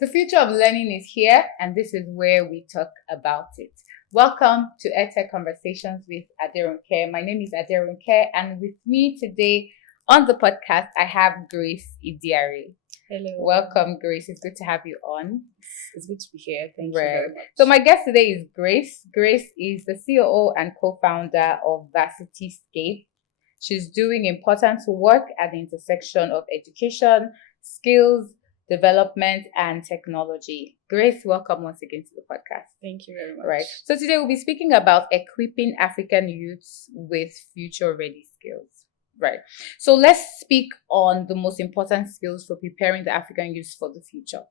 The future of learning is here, and this is where we talk about it. Welcome to EdTech Conversations with Aderonke. My name is Aderonke, and with me today on the podcast, I have Grace Idiare. Hello. Welcome, Grace. It's good to have you on. It's good to be here. Thank you very much. So my guest today is Grace. Grace is the COO and co-founder of VarsityScape. She's doing important work at the intersection of education, skills, development, and technology. Grace, welcome once again to the podcast. Thank you very much. Right. So today we'll be speaking about equipping African youths with future-ready skills. Right. So let's speak on the most important skills for preparing the African youth for the future.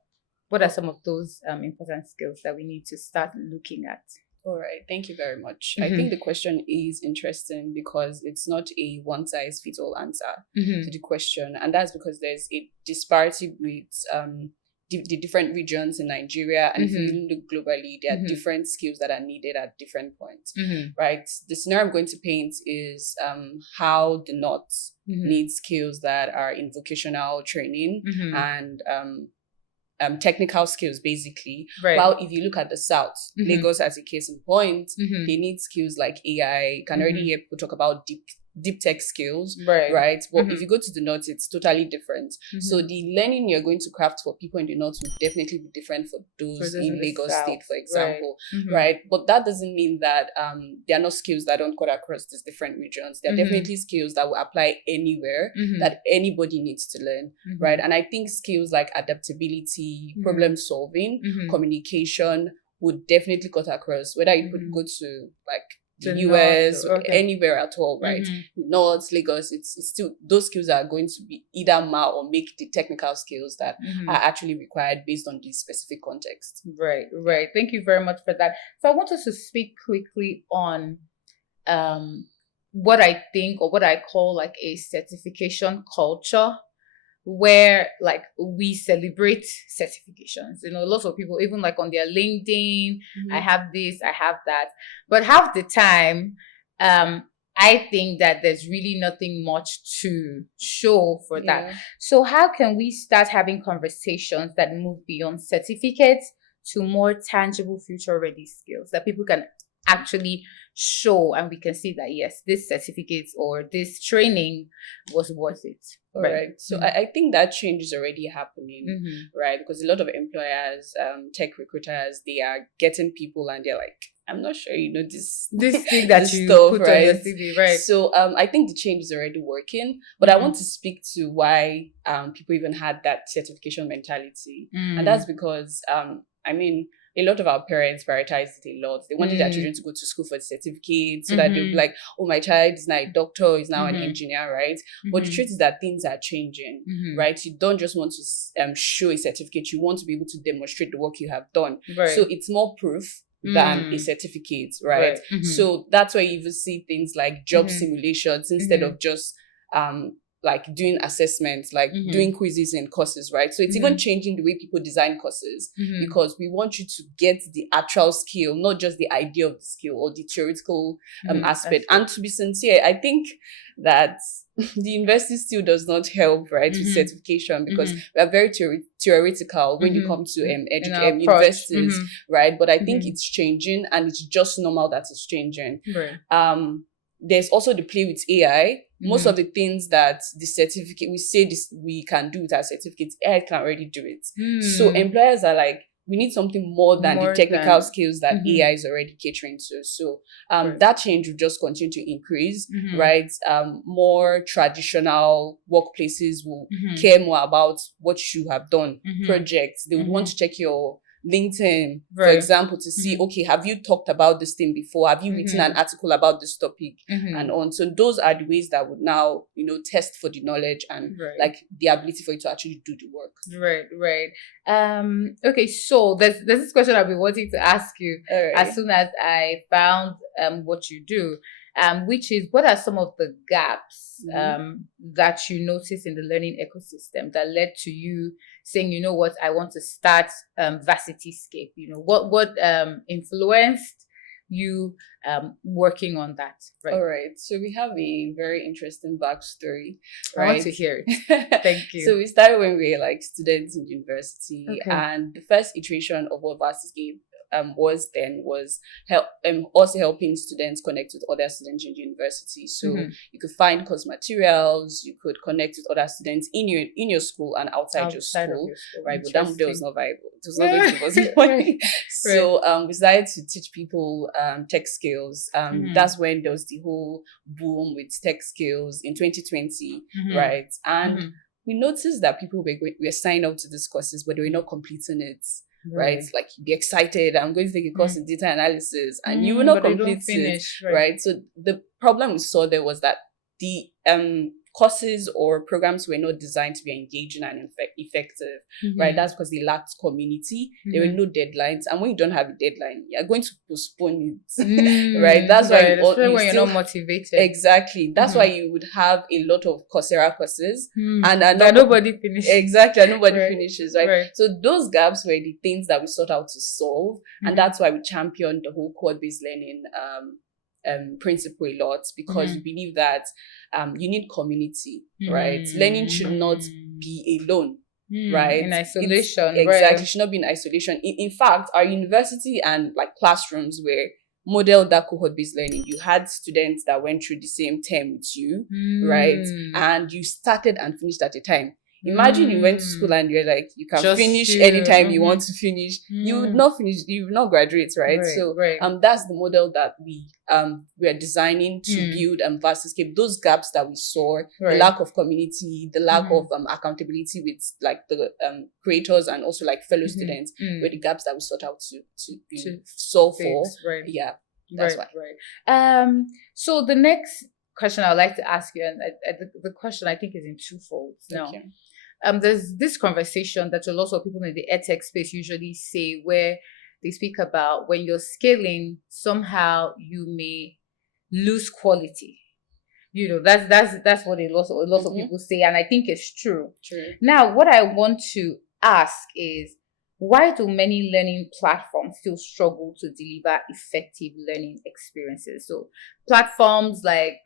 What are some of those important skills that we need to start looking at? All right. Thank you very much. Mm-hmm. I think the question is interesting because it's not a one-size-fits-all answer Mm-hmm. to the question. And that's because there's a disparity with the different regions in Nigeria. And if you look globally, there are different skills that are needed at different points, right? The scenario I'm going to paint is how the North needs skills that are in vocational training and technical skills, basically. Right. While if you look at the South, Lagos as a case in point, they need skills like AI. You can already hear people talk about deep tech skills, right? But if you go to the North, it's totally different. So the learning you're going to craft for people in the North will definitely be different for those in Lagos State, for example, right? But that doesn't mean that there are no skills that don't cut across these different regions. There are definitely skills that will apply anywhere that anybody needs to learn, right? And I think skills like adaptability, problem solving, communication would definitely cut across, whether you could go to like the US, anywhere at all, right? North, Lagos, it's still, those skills are going to be either or make the technical skills that are actually required based on the specific context. Right. Thank you very much for that. So I want us to speak quickly on what I think or what I call like a certification culture, where like we celebrate certifications. You know, lots of people, even like on their LinkedIn, I have this, I have that. But half the time, I think that there's really nothing much to show for that. So how can we start having conversations that move beyond certificates to more tangible future-ready skills that people can actually show, and we can see that yes, this certificate or this training was worth it. All right. So I think that change is already happening, right? Because a lot of employers, tech recruiters, they are getting people and they're like, I'm not sure you know this thing that this you stuff, put right? on your CV, right? So I think the change is already working, but I want to speak to why people even had that certification mentality, and that's because I mean, a lot of our parents prioritized it a lot. They wanted their children to go to school for the certificate so that they'll be like, oh, my child is now a doctor, is now an engineer, right? But the truth is that things are changing, right? You don't just want to show a certificate. You want to be able to demonstrate the work you have done. Right. So it's more proof than a certificate, right? So that's why you even see things like job simulations instead of just like doing assessments, like doing quizzes and courses, right? So it's even changing the way people design courses because we want you to get the actual skill, not just the idea of the skill or the theoretical aspect. And to be sincere, I think that the university still does not help, right, with certification because we are very theoretical when you come to universities, right? But I think it's changing, and it's just normal that it's changing. There's also the play with AI. Most of the things that the certificate, we say this, we can do with our certificates, AI can already do it. So employers are like, we need something more than the technical skills that AI is already catering to. So that change will just continue to increase, right? More traditional workplaces will care more about what you have done, projects. They would want to check your LinkedIn, for example, to see, okay, have you talked about this thing before? Have you written an article about this topic and on? So those are the ways that would now, you know, test for the knowledge and like the ability for you to actually do the work. Right. Okay, so there's this question I've been wanting to ask you as soon as I found what you do, which is, what are some of the gaps that you notice in the learning ecosystem that led to you saying, you know what, I want to start VarsityScape? You know, what influenced you working on that? Right. All right. So we have a very interesting backstory. Right? I want to hear it. Thank you. So we started when we were like students in university, Okay. and the first iteration of what Varsity was also helping students connect with other students in the university. So you could find course materials, you could connect with other students in your school and outside your school, right? But that model was not viable. It was not going to give us money. So we started to teach people tech skills. That's when there was the whole boom with tech skills in 2020, right? And we noticed that people were signing up to these courses, but they were not completing it. Right, like be excited. I'm going to take a course in data analysis, and you will not complete it. Right. So the problem we saw there was that the courses or programs were not designed to be engaging and effective. Right. That's because they lacked community. There were no deadlines, and when you don't have a deadline, you're going to postpone it. Right. That's why when you're not motivated. Exactly. That's why you would have a lot of Coursera courses, and nobody finishes. Exactly, and nobody finishes. Right. So those gaps were the things that we sought out to solve, and that's why we championed the whole quad-based learning principle a lot, because we believe that you need community, right? Learning should not be alone, right? In isolation. Exactly, should not be in isolation. In fact, our university and like classrooms were modeled that cohort-based learning. You had students that went through the same term with you, right? And you started and finished at a time. Imagine you went to school and you're like, you can finish anytime you want to finish. You would not finish, you would not graduate, right? So that's the model that we are designing to build and Varsity. Those gaps that we saw, the lack of community, the lack of accountability with like the creators and also like fellow students, were the gaps that we sought out to solve for. Right. Yeah. That's why. Right. So the next question I would like to ask you, and the question I think is in twofold. Now, there's this conversation that a lot of people in the EdTech space usually say, where they speak about when you're scaling, somehow you may lose quality. That's what a lot of people say, and I think it's true. Now, what I want to ask is, why do many learning platforms still struggle to deliver effective learning experiences? So platforms like,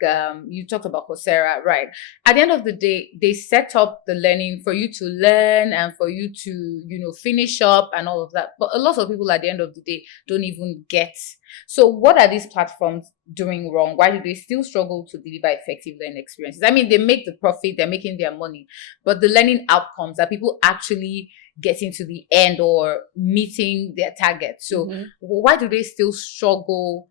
you talked about Coursera, right? At the end of the day, they set up the learning for you to learn and for you to, finish up and all of that. But a lot of people at the end of the day don't even get. So what are these platforms doing wrong? Why do they still struggle to deliver effective learning experiences? I mean, they make the profit, they're making their money, but the learning outcomes, are people actually getting to the end or meeting their target? So why do they still struggle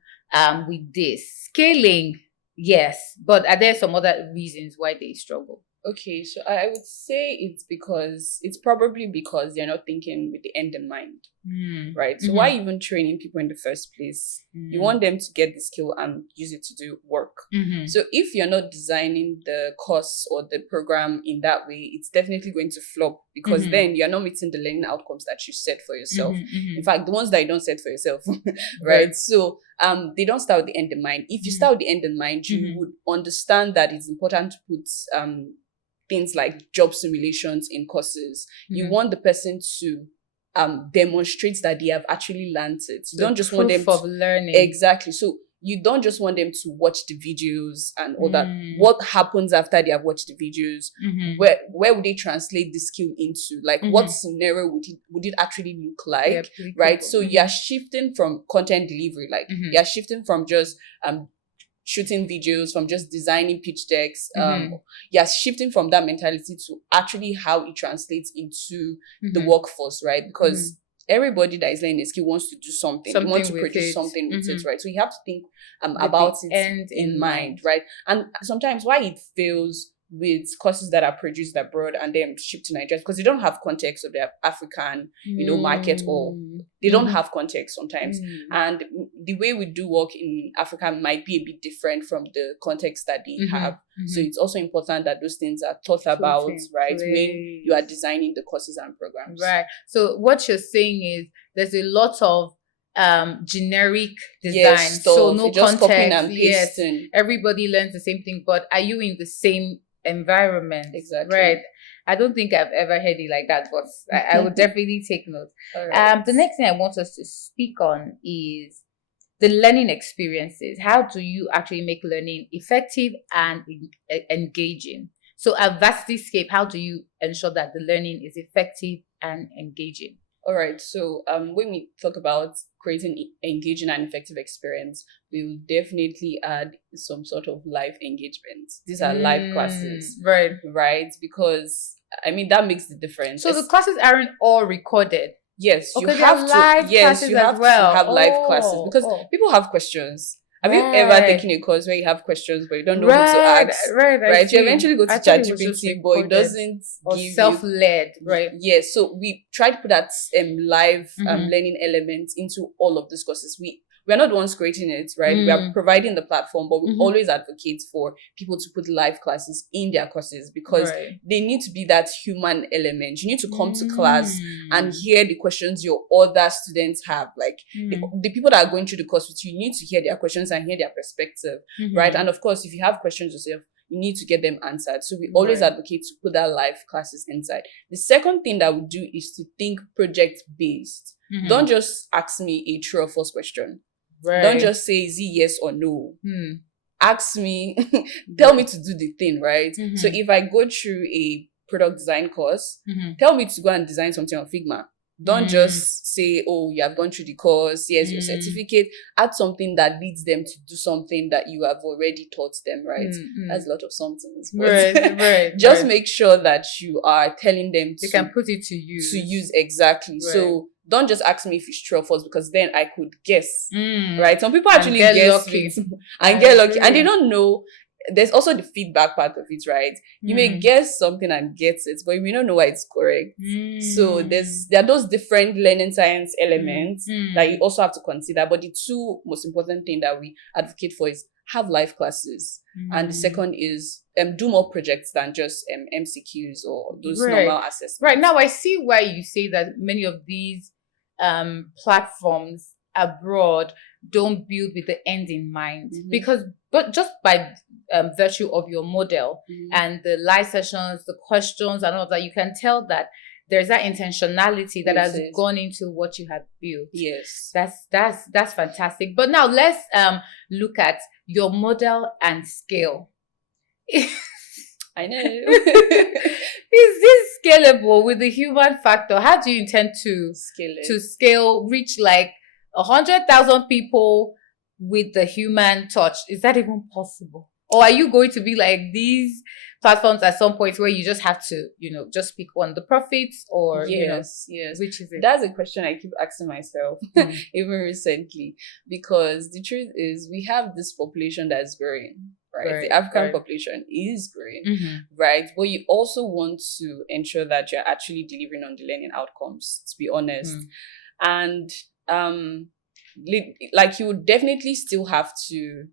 with this? Scaling, yes, but are there some other reasons why they struggle? Okay, so I would say it's probably because they're not thinking with the end in mind, right? So why even training people in the first place? You want them to get the skill and use it to do work. So if you're not designing the course or the program in that way, it's definitely going to flop, because then you're not meeting the learning outcomes that you set for yourself. In fact, the ones that you don't set for yourself, right? So they don't start with the end in mind. If you start with the end in mind, you would understand that it's important to put things like job simulations in courses. You want the person to demonstrate that they have actually learned it. You don't just want them of learning. Exactly. So you don't just want them to watch the videos and all that. What happens after they have watched the videos? Where would they translate the skill into? Like what scenario would it actually look like? Right? So you're shifting from content delivery, like you're shifting from just shooting videos, from just designing pitch decks. You're shifting from that mentality to actually how it translates into the workforce, right? Because everybody that is learning a skill wants to do something. They want to produce something with it, right? So you have to think about it in mind, right? And sometimes why it fails with courses that are produced abroad and then shipped to Nigeria, because they don't have context of their African, market, or they don't have context sometimes. And the way we do work in Africa might be a bit different from the context that they have. So it's also important that those things are thought about, right, when you are designing the courses and programs. Right. So what you're saying is there's a lot of generic design, so no just context. Copying and pasting. Yes, everybody learns the same thing, but are you in the same environment? Exactly. Right. I don't think I've ever heard it like that, but I would definitely take note. Right. The next thing I want us to speak on is the learning experiences. How do you actually make learning effective and engaging? So at VarsityScape, how do you ensure that the learning is effective and engaging? All right. So when we talk about creating engaging and effective experience, we will definitely add some sort of live engagement. These are live classes. Right. Because that makes the difference. So the classes aren't all recorded. Yes, you have to. Yes, you have to have live classes because people have questions. Have you ever taken a course where you have questions but you don't know who to ask? Right. You eventually go to ChatGPT, but it doesn't give self-led. Right. Yes. So we try to put that live learning element into all of these courses. We're not the ones creating it, right? We are providing the platform, but we always advocate for people to put live classes in their courses because they need to be that human element. You need to come to class and hear the questions your other students have. Like the people that are going through the course with you need to hear their questions and hear their perspective, right? And of course, if you have questions yourself, you need to get them answered. So we always advocate to put that live classes inside. The second thing that we do is to think project-based. Don't just ask me a true or false question. Don't just say, is it yes or no? Ask me, tell me to do the thing, right? So if I go through a product design course, tell me to go and design something on Figma. Don't just say, oh, you have gone through the course, here's your certificate. Add something that leads them to do something that you have already taught them, right? That's a lot of somethings. Just make sure that you are telling them they can put it to use. To use, exactly. So don't just ask me if it's true or false because then I could guess, right? Some people actually guess and get lucky and they don't know. There's also the feedback part of it, right? You may guess something and get it, but you may not know why it's correct. So there are those different learning science elements that you also have to consider. But the two most important things that we advocate for is have live classes. And the second is do more projects than just MCQs or those normal assessments. Right. Now I see why you say that many of these platforms abroad don't build with the end in mind but just by virtue of your model and the live sessions, the questions and all of that, you can tell that there's that intentionality that has gone into what you have built. Yes, that's fantastic. But now let's look at your model and scale. I know. Is this scalable with the human factor? How do you intend to scale, reach like 100,000 people with the human touch? Is that even possible? Or are you going to be like these platforms at some point where you just have to, just pick one, the profits or, yes. Which is it? That's a question I keep asking myself, even recently, because the truth is we have this population that's growing. Right. The African population is growing, right? But you also want to ensure that you're actually delivering on the learning outcomes, to be honest. And like you would definitely still have to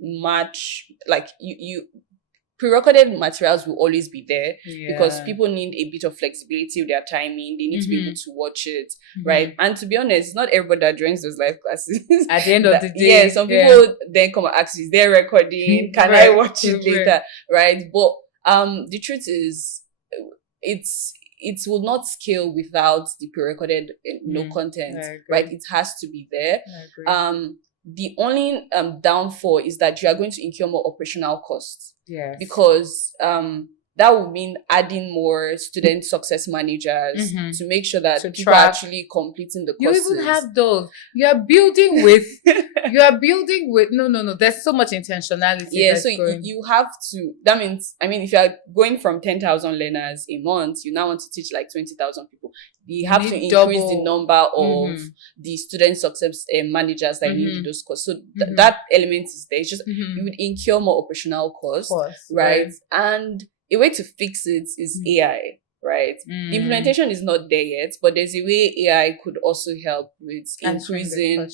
match, like you pre-recorded materials will always be there because people need a bit of flexibility with their timing. They need to be able to watch it, right? And to be honest, not everybody that joins those live classes at the end of the day. Some people then come and ask, is there recording? Can I watch it later? Right? But the truth is, it will not scale without the pre-recorded content, right? It has to be there. The only downfall is that you are going to incur more operational costs. Yes. Because that would mean adding more student success managers to make sure that people are actually completing the courses. You even have those. You are building with no. There's so much intentionality. Yeah, so you have to, that means, if you are going from 10,000 learners a month, you now want to teach like 20,000 people. You have to increase the number of the student success managers that need those courses. So that element is there. It's just you would incur more operational costs, right? And a way to fix it is AI, right? The implementation is not there yet, but there's a way AI could also help with increasing,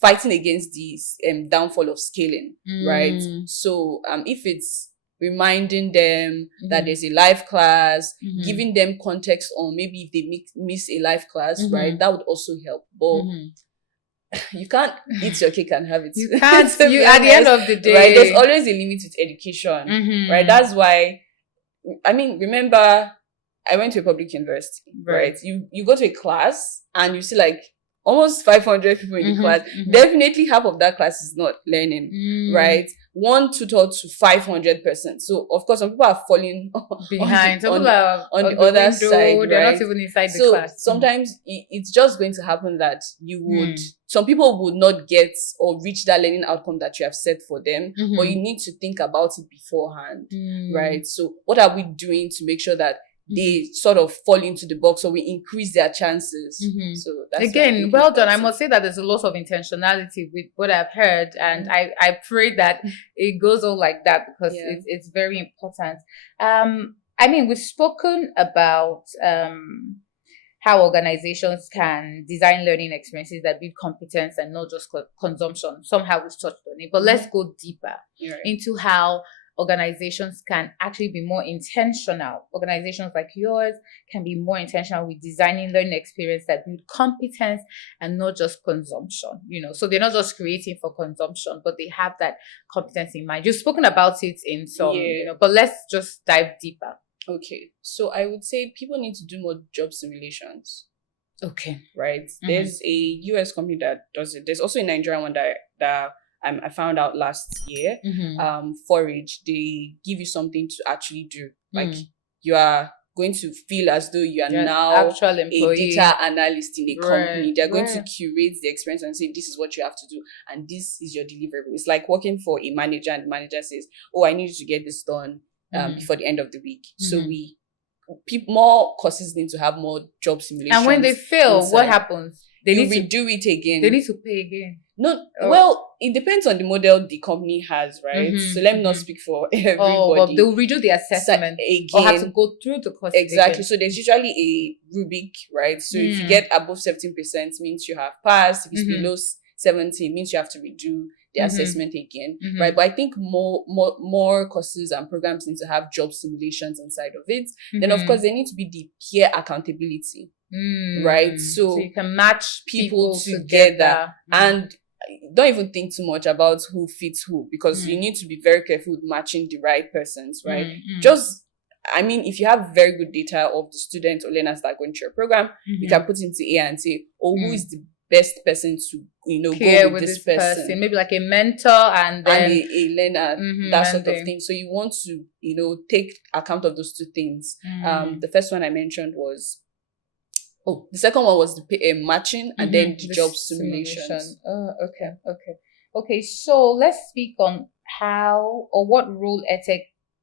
fighting against this downfall of scaling, right? So if it's reminding them that there's a live class, giving them context on maybe if they miss a live class, right? That would also help. But you can't eat your cake and have it. You can't. At the end of the day, right? There's always a limit with education, right? That's why. Remember, I went to a public university, right? You go to a class and you see like almost 500 people in the class. Definitely half of that class is not learning, right? One tutor to 500%. So of course, some people are falling behind. on the other window, side, they're right? not even inside the So class. sometimes it's just going to happen that you would, some people would not get or reach that learning outcome that you have set for them, but you need to think about it beforehand, right? So what are we doing to make sure that they sort of fall into the box, or we increase their chances? So that's again, well done. I must say that there's a lot of intentionality with what I've heard, and I pray that it goes on like that, because it's very important. I mean, we've spoken about how organizations can design learning experiences that build competence and not just consumption. Somehow we've touched on it, but let's go deeper into how organizations can actually be more intentional. Organizations like yours can be more intentional with designing learning experience that build competence and not just consumption, so they're not just creating for consumption, but they have that competence in mind. You've spoken about it in some, but let's just dive deeper. Okay, so I would say people need to do more job simulations. Okay. Right? There's a US company that does it. There's also a Nigerian one that I found out last year. Forage, they give you something to actually do. Like you are going to feel as though you are now a data analyst in a company. They're going to curate the experience and say, this is what you have to do, and this is your deliverable. It's like working for a manager, and the manager says, oh, I need you to get this done before the end of the week. So more courses need to have more job simulations. And when they fail, what happens? They need to redo it again. They need to pay again. No, well, it depends on the model the company has, right? So let me not speak for everybody. But they'll redo the assessment again, or have to go through the course exactly. Again. So there's usually a rubric, right? So if you get above 17%, means you have passed. If it's below 70, means you have to redo the assessment again, right? But I think more courses and programs need to have job simulations inside of it. Then of course there need to be the peer accountability, right? So you can match people together. And don't even think too much about who fits who, because you need to be very careful with matching the right persons, right? I mean, if you have very good data of the students or learners that are going through your program, you can put into AI and say, who is the best person to go with this person, maybe like a mentor and then a learner, that sort of thing. So you want to take account of those two things. The first one I mentioned was the second one was the matching, and then the job simulations. Okay, so let's speak on how or what role EdTech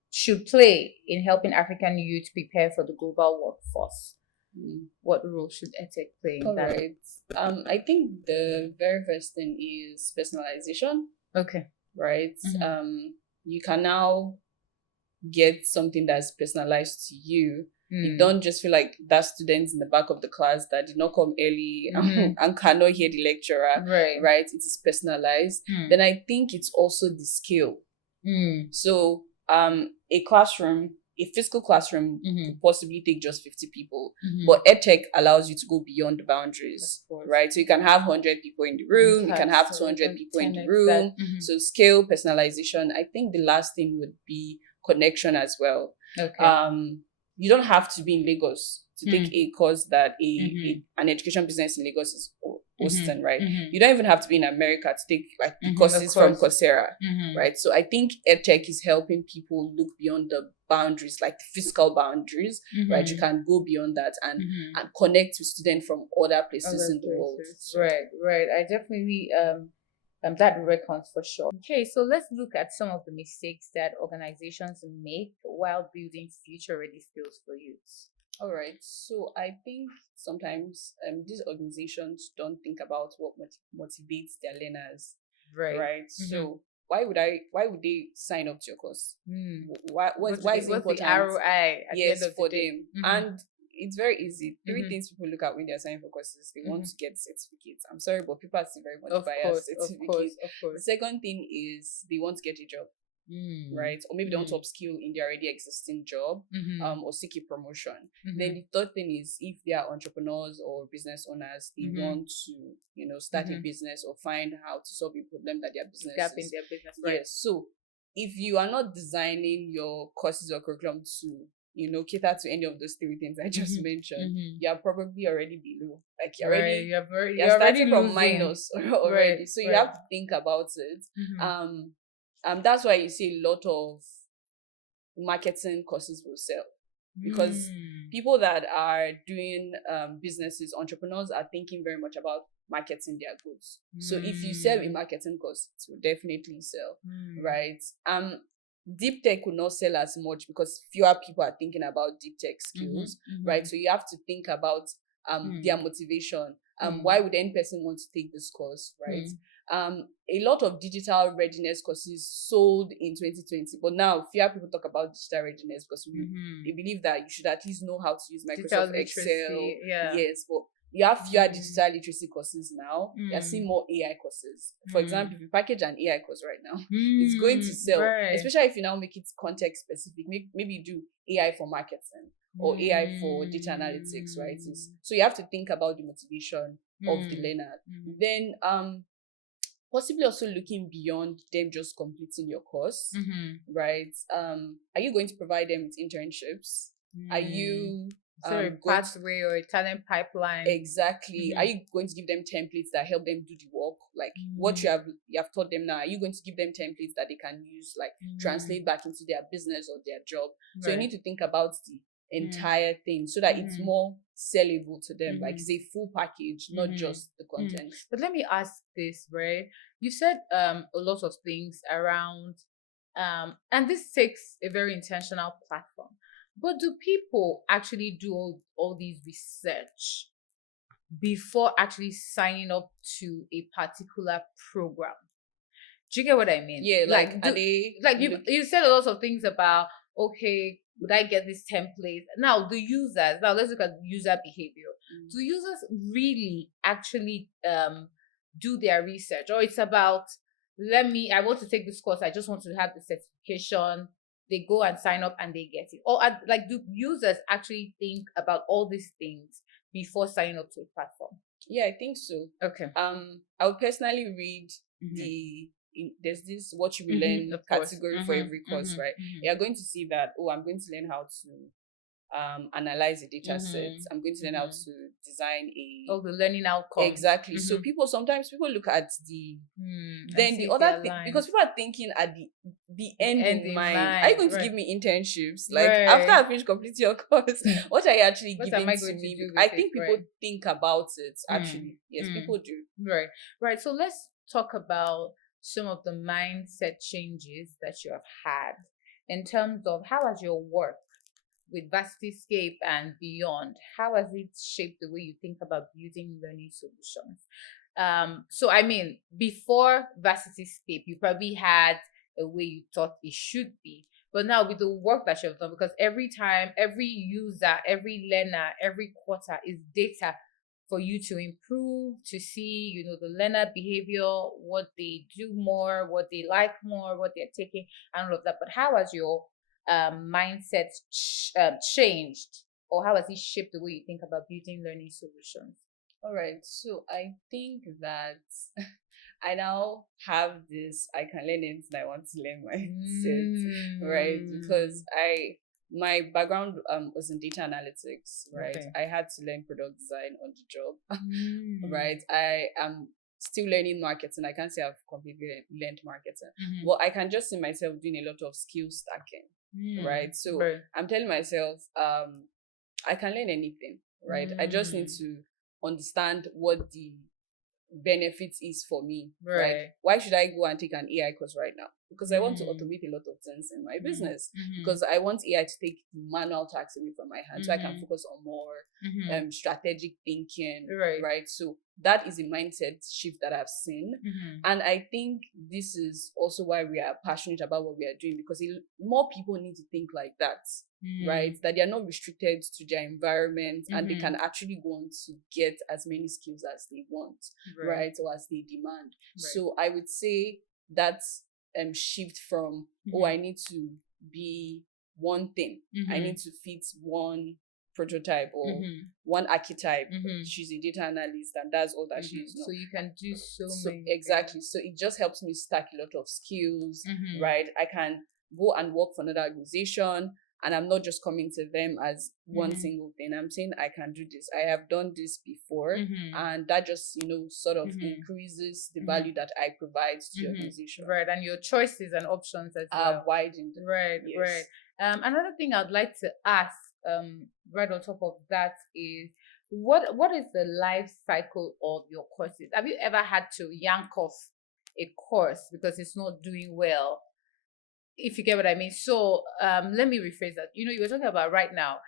should play in helping African youth prepare for the global workforce. What role should EdTech play in that? Right. I think the very first thing is personalization. Okay. Right. You can now get something that's personalized to you. You don't just feel like that student in the back of the class that did not come early and cannot hear the lecturer. Right. It is personalized. Then I think it's also the scale. So a classroom, a physical classroom could possibly take just 50 people, but EdTech allows you to go beyond the boundaries, right? So you can have 100 people in the room, you can have 200 people in the room. So scale, personalization. I think the last thing would be connection as well. You don't have to be in Lagos to take a course that an education business in Lagos is hosting, right? You don't even have to be in America to take like courses from Coursera, right? So I think EdTech is helping people look beyond the boundaries, like physical boundaries, right? You can go beyond that and connect with students from other places in the world. Right. I definitely that reckons for sure. Okay, so let's look at some of the mistakes that organizations make while building future-ready skills for youth. All right. So I think sometimes these organizations don't think about what motivates their learners. Right. So why would they sign up to your course? Why is it important? The ROI at the end of for the day? them? And it's very easy. Three things people look at when they're signing for courses. They want to get certificates. I'm sorry, but people are still very much biased. Certificates. Of course. The second thing is they want to get a job. Right? Or maybe they want to upskill in their already existing job, or seek a promotion. Then the third thing is if they are entrepreneurs or business owners, they want to, start a business or find how to solve a problem that their business gap in their business. Right. Yes. So if you are not designing your courses or curriculum to cater to any of those three things I just mentioned, you're probably already below. Like you're you're starting from losing. minus already. Right, So you have to think about it. That's why you see a lot of marketing courses will sell, because people that are doing businesses, entrepreneurs, are thinking very much about marketing their goods. So if you sell a marketing course, it will definitely sell, right? Deep tech will not sell as much because fewer people are thinking about deep tech skills, right? So you have to think about their motivation. Why would any person want to take this course, right? A lot of digital readiness courses sold in 2020, but now fewer people talk about digital readiness because we believe that you should at least know how to use Microsoft Excel. Yes, but you have fewer digital literacy courses now. You're seeing more AI courses. For example, if you package an AI course right now, it's going to sell, especially if you now make it context specific. Maybe you do AI for marketing or AI for data analytics, right? So you have to think about the motivation of the learner. Then possibly also looking beyond them just completing your course, right? Are you going to provide them with internships? Are you a pathway or a talent pipeline? Exactly. Are you going to give them templates that help them do the work? Like what you have taught them now, are you going to give them templates that they can use, like translate back into their business or their job? So you need to think about the entire thing so that it's more sellable to them. Like it's a full package, not just the content. But let me ask this, right? You said a lot of things around and this takes a very intentional platform. But do people actually do all these research before actually signing up to a particular program? Do you get what I mean? Yeah, you said a lot of things about, okay, would I get this template? Now the users, now let's look at user behavior. Do users really actually do their research, or it's about I want to take this course, I just want to have the certification, they go and sign up and they get it? Or do users actually think about all these things before signing up to a platform? Yeah, I think so. Okay. I would personally read there's this what you will learn category for every course, right? You're going to see that, I'm going to learn how to analyze a data set. I'm going to learn how to design the learning outcomes. Exactly. So sometimes people look at then the other thing, because people are thinking at the end in mind. Are you going to give me internships? Like after I finish completing your course, what are you actually giving to me? I think people think about it actually. Yes, people do. Right. So let's talk about some of the mindset changes that you have had in terms of how has your work with VersityScape and beyond, how has it shaped the way you think about building learning solutions? So I mean, before VersityScape, you probably had a way you thought it should be. But now with the work that you've done, because every time, every user, every learner, every quarter is data for you to improve, to see, the learner behavior, what they do more, what they like more, what they're taking, and all of that. But how has your mindset changed, or how has it shaped the way you think about building learning solutions? All right, so I think that I now have this I can learn anything I want to learn mindset, right? Because my background was in data analytics, right? I had to learn product design on the job, right? I am still learning marketing. I can't say I've completely learned marketing. Well, I can just see myself doing a lot of skill stacking, right? So I'm telling myself, I can learn anything, right? I just need to understand what the benefits is for me, right? Why should I go and take an AI course right now? Because I want to automate a lot of things in my business, because I want AI to take manual tasks away from my hand, so I can focus on more strategic thinking, right? So that is a mindset shift that I've seen, and I think this is also why we are passionate about what we are doing, because more people need to think like that, right? That they are not restricted to their environment, and they can actually go on to get as many skills as they want, right? Or as they demand. So I would say that's shift from I need to be one thing, I need to fit one prototype or one archetype. She's a data analyst and that's all that she is. So you can do so many exactly things. So it just helps me stack a lot of skills, right? I can go and work for another organization And I'm not just coming to them as one single thing. I'm saying I can do this. I have done this before. And that just, sort of increases the value that I provide to the organization. Right. And your choices and options as well. Are widened. Right, yes. Right. Another thing I'd like to ask, right on top of that is, what is the life cycle of your courses? Have you ever had to yank off a course because it's not doing well? If you get what I mean. So let me rephrase that. You were talking about right now,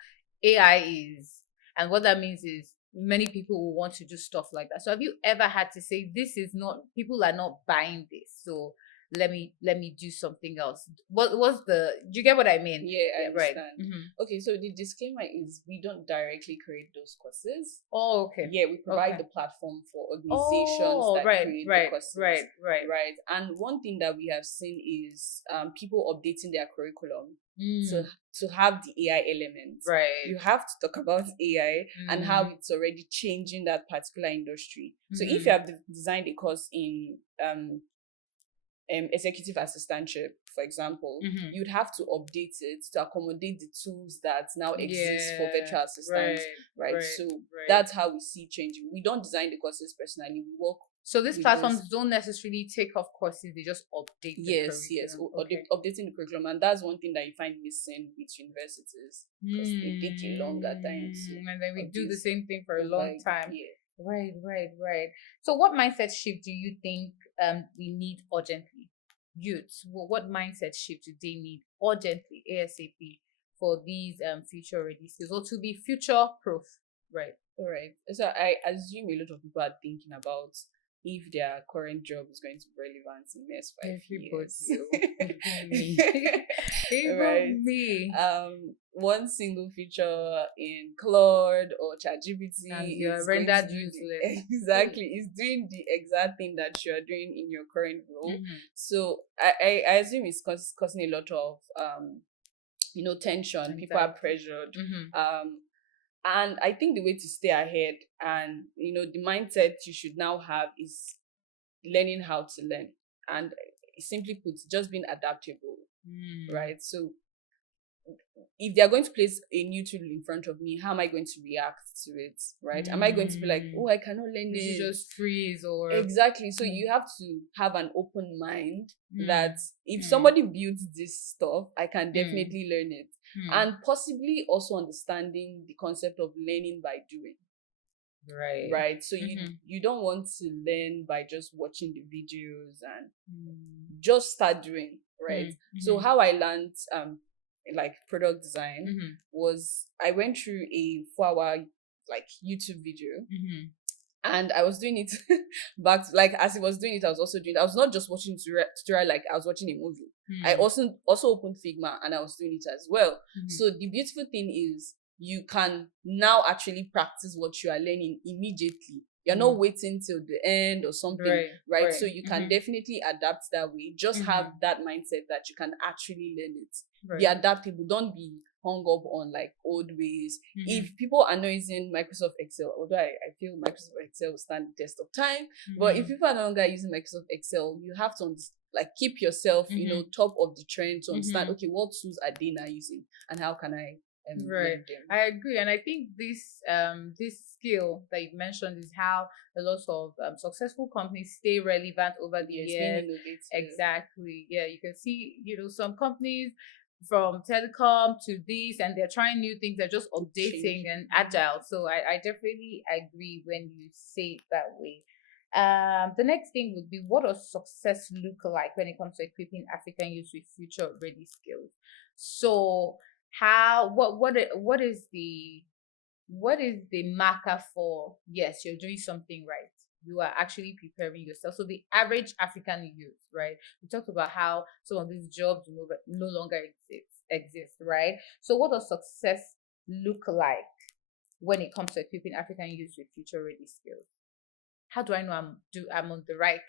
AI is, and what that means is many people will want to do stuff like that. So have you ever had to say, this is not, people are not buying this, so let me do something else? Do you get what I mean? Yeah, I understand. Right. Okay, so the disclaimer is we don't directly create those courses. Oh, okay. Yeah, we provide the platform for organizations that create the courses. Right. And one thing that we have seen is people updating their curriculum to have the AI element. Right. You have to talk about AI and how it's already changing that particular industry. So if you have designed a course in executive assistantship, for example, you'd have to update it to accommodate the tools that now exist for virtual assistants, right? So that's how we see changing. We don't design the courses personally. We work. So these platforms don't necessarily take off courses; they just update. Updating the curriculum, and that's one thing that you find missing with universities because they take a longer time to. And then we do the same thing for a long time. Yeah. Right. So what mindset shift do you think we need urgently? Youths, what mindset shift do they need urgently, ASAP, for these future ready skills, or to be future proof? Right. All right. So I assume a lot of people are thinking about if their current job is going to be relevant in the next 5 years. Even me. One single feature in Claude or ChatGPT is rendered useless. Exactly, is doing the exact thing that you are doing in your current role. So I assume it's causing a lot of tension. Exactly. People are pressured. And I think the way to stay ahead and, the mindset you should now have is learning how to learn. And simply put, just being adaptable, right? So if they're going to place a new tool in front of me, how am I going to react to it, right? Am I going to be like, oh, I cannot learn this? You just freeze or... Exactly. So you have to have an open mind that if somebody builds this stuff, I can definitely learn it. And possibly also understanding the concept of learning by doing. Right. So you don't want to learn by just watching the videos and just start doing, right? So how I learned product design was I went through a 4-hour YouTube video. And I was doing it back, as I was doing it, I was also doing it. I was not just watching tutorial like I was watching a movie. I also opened Figma and I was doing it as well. So the beautiful thing is you can now actually practice what you are learning immediately. You're not waiting till the end or something, right? So you can definitely adapt that way. Just have that mindset that you can actually learn it. Be adaptable. Don't be hung up on old ways. If people are not using Microsoft Excel, although I feel Microsoft Excel will stand the test of time, but if people are no longer using Microsoft Excel, you have to keep yourself, top of the trend to understand, okay, what tools are they now using and how can I learn them? I agree. And I think this skill that you've mentioned is how a lot of successful companies stay relevant over the years. Exactly. Yeah, you can see, some companies from telecom to this, and they're trying new things. They're just updating and agile. So I definitely agree when you say it that way. The next thing would be, what does success look like when it comes to equipping African youth with future ready skills? So what is the marker for, yes, you're doing something right, you are actually preparing yourself? So the average African youth, right? We talked about how some of these jobs no longer exist, right? So what does success look like when it comes to equipping African youth with future ready skills? How do I know I'm on the right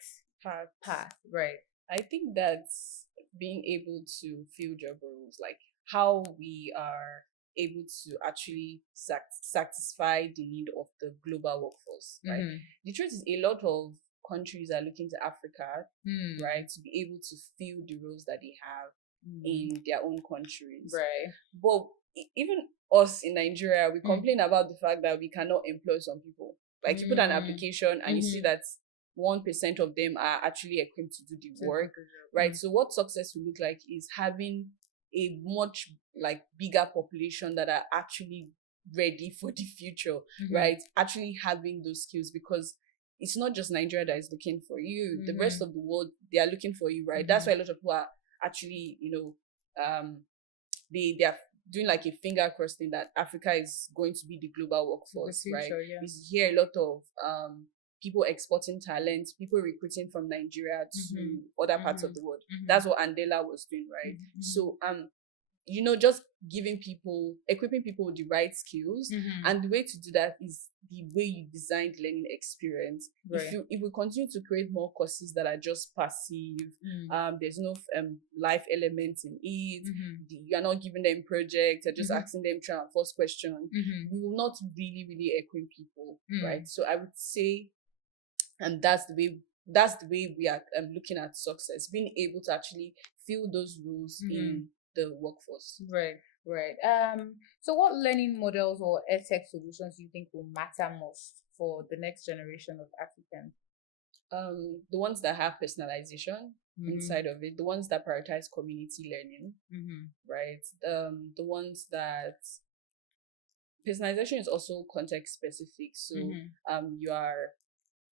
path? Right. I think that's being able to fill job roles, how we are able to actually satisfy the need of the global workforce, right? The truth is, a lot of countries are looking to Africa, right, to be able to fill the roles that they have. in their own countries. Right. But even us in Nigeria, we complain about the fact that we cannot employ some people. Like you put an application and you see that 1% of them are actually equipped to do the work, right? So what success will look like is having a much like bigger population that are actually ready for the future, right? Actually having those skills, because it's not just Nigeria that is looking for you. The rest of the world, they are looking for you, right? That's why a lot of people are actually, they are doing like a finger cross thing that Africa is going to be the global workforce, future, right? Yeah. We hear a lot of people exporting talent, people recruiting from Nigeria to other parts of the world. That's what Andela was doing, right? So just equipping people with the right skills, and the way to do that is the way you design the learning experience. Right. If we continue to create more courses that are just passive, there's no life elements in it, you're not giving them projects, you're just asking them true and false questions, we will not really, really equip people, right? So I would say, and that's the way we are looking at success, being able to actually fill those roles in the workforce. Right. So what learning models or EdTech solutions do you think will matter most for the next generation of Africans? The ones that have personalization inside of it, the ones that prioritize community learning, right? The ones that personalization is also context specific. So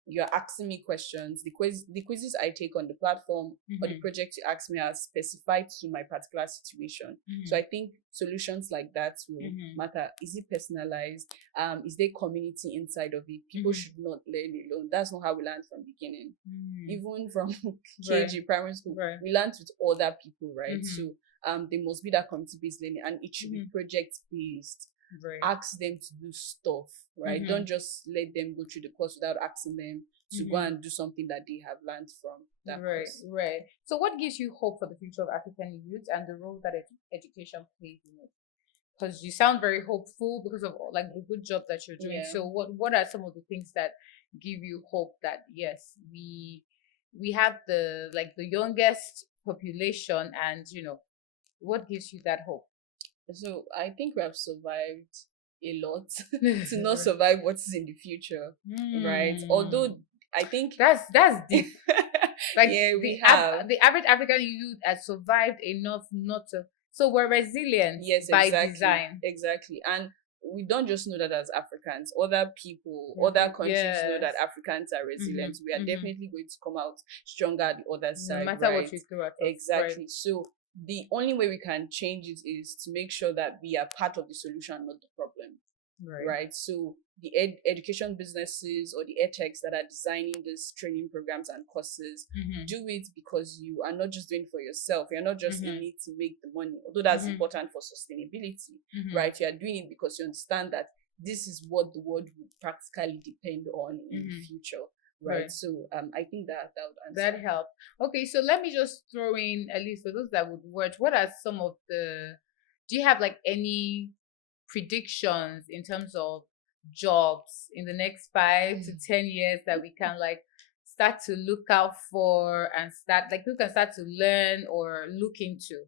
you're asking me questions. The quizzes I take on the platform or the project you ask me are specified to my particular situation. So I think solutions like that will matter. Is it personalized? Is there community inside of it? People should not learn alone. That's not how we learn from beginning. Even from KG, primary school, we learned with other people, right? So there must be that community-based learning, and it should be project-based. Right. Ask them to do stuff, right? Don't just let them go through the course without asking them to go and do something that they have learned from that course. Right. So what gives you hope for the future of African youth and the role that education plays in it? Because you sound very hopeful because of like the good job that you're doing. So what are some of the things that give you hope that yes, we have the youngest population, and what gives you that hope? So I think we have survived a lot to not survive what is in the future, right? Although I think that's deep. We have the average African youth has survived enough not to. So we're resilient, by design. Exactly, and we don't just know that as Africans. Other people, other countries know that Africans are resilient. We are definitely going to come out stronger at the other side. No matter what you throw at us. Exactly. Right. So the only way we can change it is to make sure that we are part of the solution, not the problem. Right. So the education businesses or the EdTechs that are designing these training programs and courses, do it because you are not just doing it for yourself. You're not just in it to make the money, although that's important for sustainability, right? You are doing it because you understand that this is what the world will practically depend on in the future. Right. So I think that would answer. That helped. Okay, so let me just throw in, at least for those that would watch, what are some of do you have like any predictions in terms of jobs in the next 5 to 10 years that we can like start to look out for and we can start to learn or look into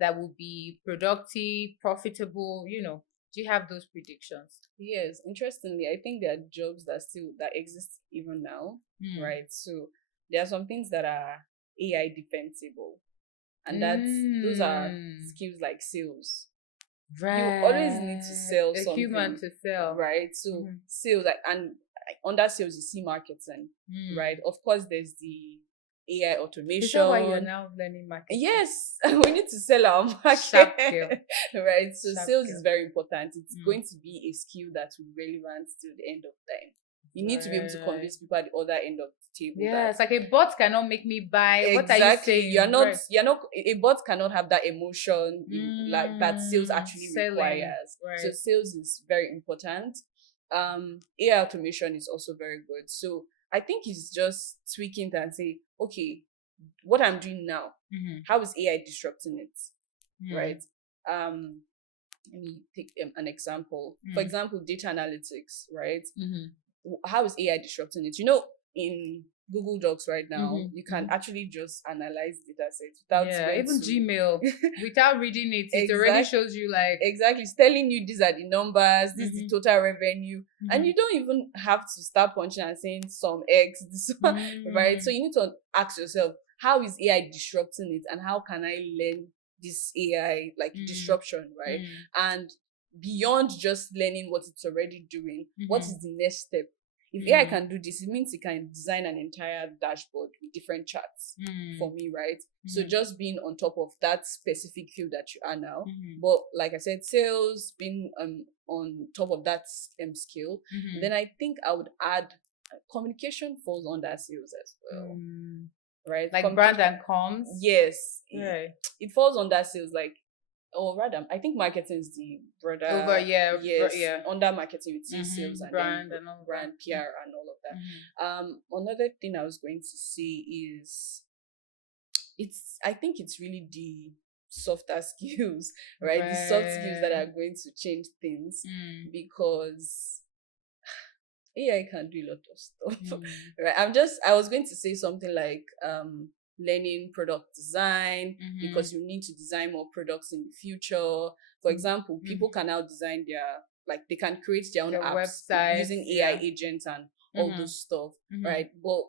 that will be productive, profitable, Do you have those predictions? Yes, interestingly, I think there are jobs that exist even now, right? So there are some things that are AI defensible, and those are skills like sales. Right. You always need to sell something. A human to sell, right? So sales, and under sales you see marketing, right? Of course, there's the AI automation. Is that why you're now learning marketing? Yes, we need to sell our market. Right? So sales is very important. It's going to be a skill that will be relevant till the end of time. You need to be able to convince people at the other end of the table. Yeah, it's like a bot cannot make me buy. Exactly. What are you saying? You're not. A bot cannot have that emotion like that sales actually requires. Right. So sales is very important. AI automation is also very good. So I think it's just tweaking that and say, okay, what I'm doing now, how is AI disrupting it? Right? Let me take an example. For example, data analytics, right? How is AI disrupting it? In Google Docs right now, you can actually just analyze data sets without even Gmail, without reading it, it already shows you like exactly, it's telling you these are the numbers, this is the total revenue, and you don't even have to start punching and saying some X, this right? So you need to ask yourself, how is AI disrupting it, and how can I learn this AI like disruption, right? And beyond just learning what it's already doing, what is the next step? If AI can do this, it means it can design an entire dashboard with different charts for me, right? So just being on top of that specific field that you are now. But like I said, sales, being on top of that skill. Then I think I would add communication falls under sales as well. Right? Like brand and comms? Yes. Right. It falls under sales, like, or rather, I think marketing is the broader. Under marketing, with sales and brand then and all brand, PR, and all of that. Another thing I was going to say is, I think it's really the softer skills, right? The soft skills that are going to change things, because AI can do a lot of stuff, right? I was going to say something like learning product design, because you need to design more products in the future. For example, people can now design they can create their own apps websites, using AI agents and all those stuff, right? But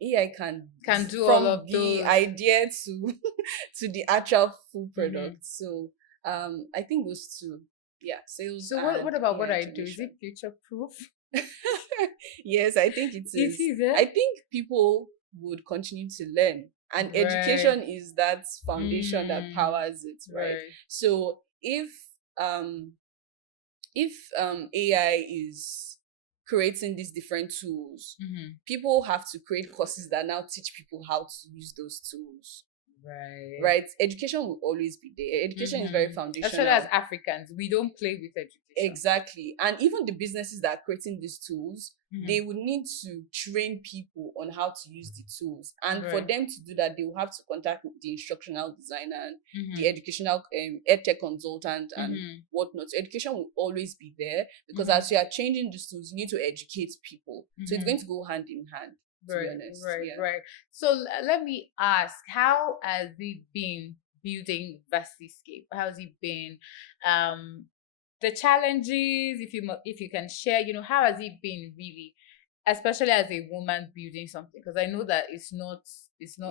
AI can do all of the idea to to the actual full product. So I think those two, sales. So what about what I do? Is it future proof? Yes, I think it is. It is, eh? I think people would continue to learn, and education is that foundation that powers it, right? So if AI is creating these different tools, people have to create courses that now teach people how to use those tools. Right. Education will always be there. Education is very foundational. Especially as Africans, we don't play with education. Exactly. And even the businesses that are creating these tools, they would need to train people on how to use the tools. And for them to do that, they will have to contact the instructional designer, the educational EdTech consultant, and whatnot. So education will always be there, because as you are changing these tools, you need to educate people. So it's going to go hand in hand. Right. So let me ask, how has it been building Vastiscape? How has it been? The challenges, if you can share, how has it been really, especially as a woman building something? Because I know that it's not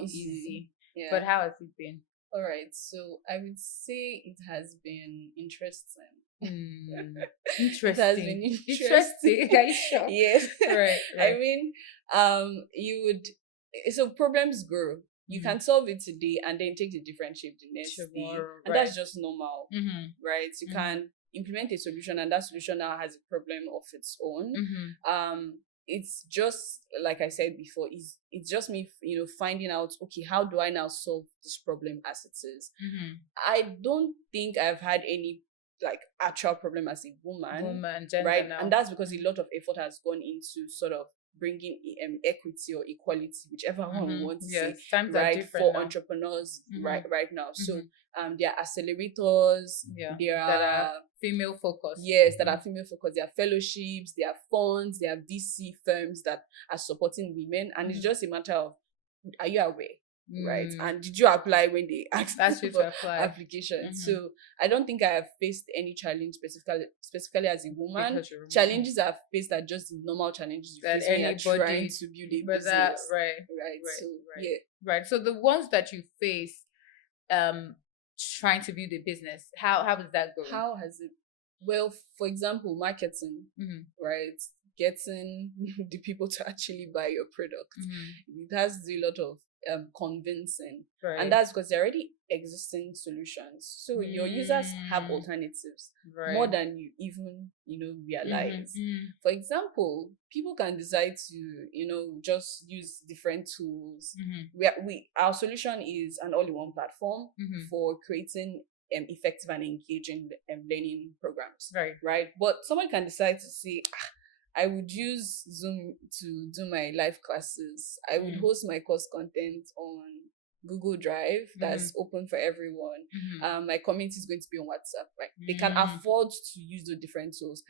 easy. But how has it been? All right, so I would say it has been interesting. Interesting. It has been interesting. Are you sure? Yes. Right. I mean, so problems grow. You can solve it today and then take a different shape the next day. And that's just normal, right? You can implement a solution and that solution now has a problem of its own. It's just, like I said before, it's just me, finding out, okay, how do I now solve this problem as it is? I don't think I've had any actual problem as a woman, right? Now. And that's because a lot of effort has gone into sort of bringing equity or equality, whichever one we want to say, right, for now. Entrepreneurs right now. So there are accelerators, there that are female focused. Yes, that are female focused. There are fellowships, there are funds, there are VC firms that are supporting women, and it's just a matter of, are you aware? Right, and did you apply when they asked you for application? So I don't think I have faced any challenge specifically as a woman. Challenges I've faced are just the normal challenges you face when you're trying to build a business. Right. So the ones that you face trying to build a business, how is that going? How has it? Well, for example, marketing, right? Getting the people to actually buy your product. It has to do a lot of convincing, and that's because there are already existing solutions, so your users have alternatives more than you even realize. For example, people can decide to just use different tools. Our solution is an all-in-one platform for creating effective and engaging learning programs, right? But someone can decide to say, I would use Zoom to do my live classes. I would host my course content on Google Drive that's open for everyone. My community is going to be on WhatsApp, right? They can afford to use the different tools.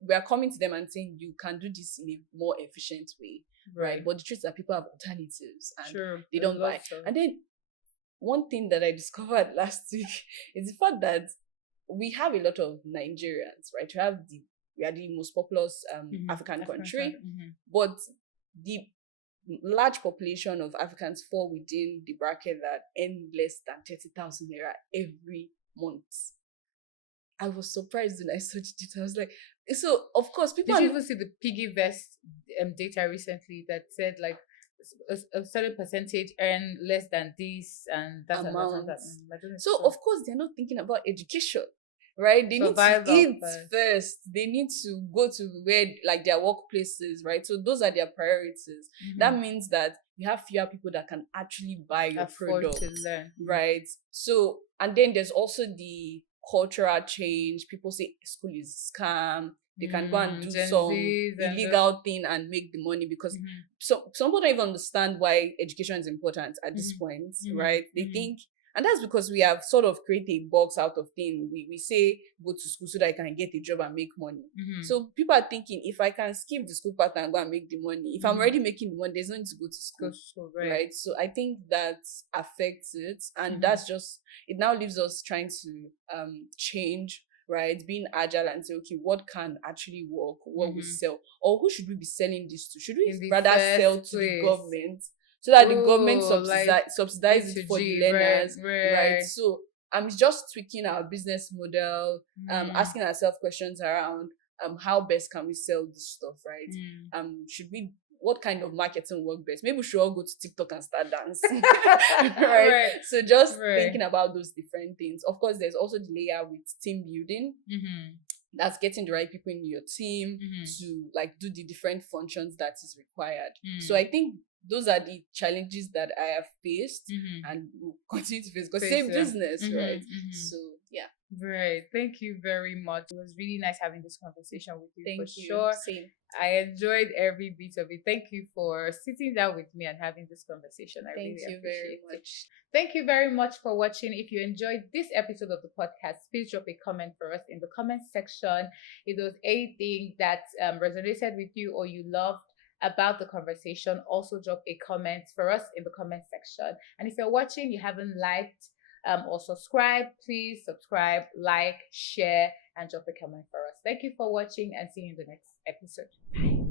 We are coming to them and saying you can do this in a more efficient way, right? But the truth is that people have alternatives and they don't buy. And then one thing that I discovered last week is the fact that we have a lot of Nigerians, right? We are the most populous African country, but the large population of Africans fall within the bracket that earn less than 30,000 naira every month. I was surprised when I searched it. I was like, so of course people. Did you even see the piggy vest data recently that said like a certain percentage earn less than this and that amount? So of course they're not thinking about education. Right, they need to eat first. They need to go to where like their workplaces, right? So those are their priorities. That means that you have fewer people that can actually buy your product, right? So, and then there's also the cultural change. People say school is scam. They can go and do some illegal thing and make the money because some people don't even understand why education is important at this point, right? They think. And that's because we have sort of created a box out of things. We say go to school so that I can get a job and make money. So people are thinking, if I can skip the school part and go and make the money, if I'm already making the money, there's no need to go to school. Right? So I think that affects it. And that's just, it now leaves us trying to change, right? Being agile and say, okay, what can actually work? What will sell? Or who should we be selling this to? Should we rather sell to the government? So that the government subsidizes it for the learners, right? So I'm just tweaking our business model, asking ourselves questions around how best can we sell this stuff, right? What kind of marketing work best? Maybe we should all go to TikTok and start dancing, right? So just thinking about those different things. Of course, there's also the layer with team building. That's getting the right people in your team to like do the different functions that is required. So I think those are the challenges that I have faced and will continue to face because same business, right? So yeah. Right. Thank you very much. It was really nice having this conversation with you. Thank for you. Sure. Same. I enjoyed every bit of it. Thank you for sitting down with me and having this conversation. I really appreciate very much. Thank you very much for watching. If you enjoyed this episode of the podcast, please drop a comment for us in the comment section. If there was anything that resonated with you or you loved about the conversation, also drop a comment for us in the comment section. And if you're watching, you haven't liked or subscribe, please subscribe, like, share, and drop a comment for us. Thank you for watching and see you in the next episode. Bye.